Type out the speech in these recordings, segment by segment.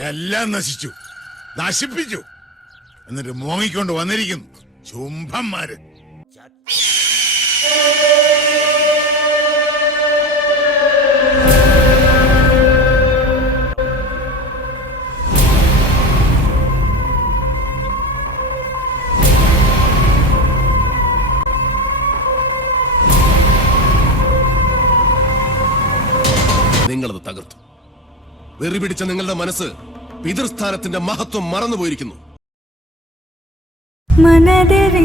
എല്ലാം നശിച്ചു. നശിപ്പിച്ചു. എന്നിട്ട് മോങ്ങിക്കൊണ്ട് വന്നിരിക്കുന്നു. ചുംബന്മാര് നിങ്ങളത് തകർത്തു. വെറി പിടിച്ച നിങ്ങളുടെ മനസ്സ് പിതൃസ്ഥാനത്തിന്റെ മഹത്വം മറന്നുപോയിരിക്കുന്നു. മനതരിത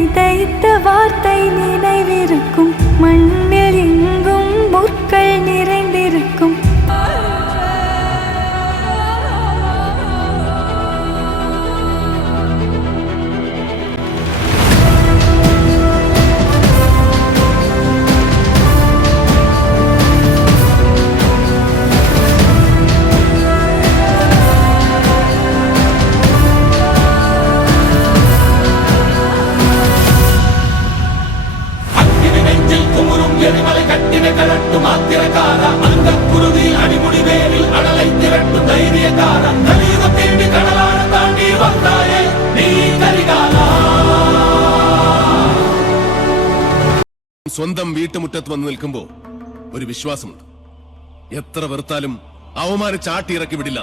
അങ്ങനെ കലട്ടും ആത്തിരക്കാര അങ്കക്കുരുതി അടിമുടി വേലിൽ അടലൈ തിരട്ടും ധൈര്യക്കാര. കലീത തേടി കടലാണ് താണ്ടി വന്നായേ നീ കരികാല. സ്വന്തം വീട്ടുമുറ്റത്ത് വന്ന് നിൽക്കുമ്പോൾ ഒരു വിശ്വാസമുണ്ട്. എത്ര വെറുത്താലും അവമാരെ ചാട്ടിയിറക്കി വിടില്ല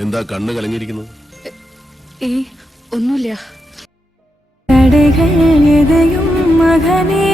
എന്താ കണ്ണ് കലങ്ങിയിരിക്കുന്നത്? ഏ ഒന്നുമില്ല. മകനേ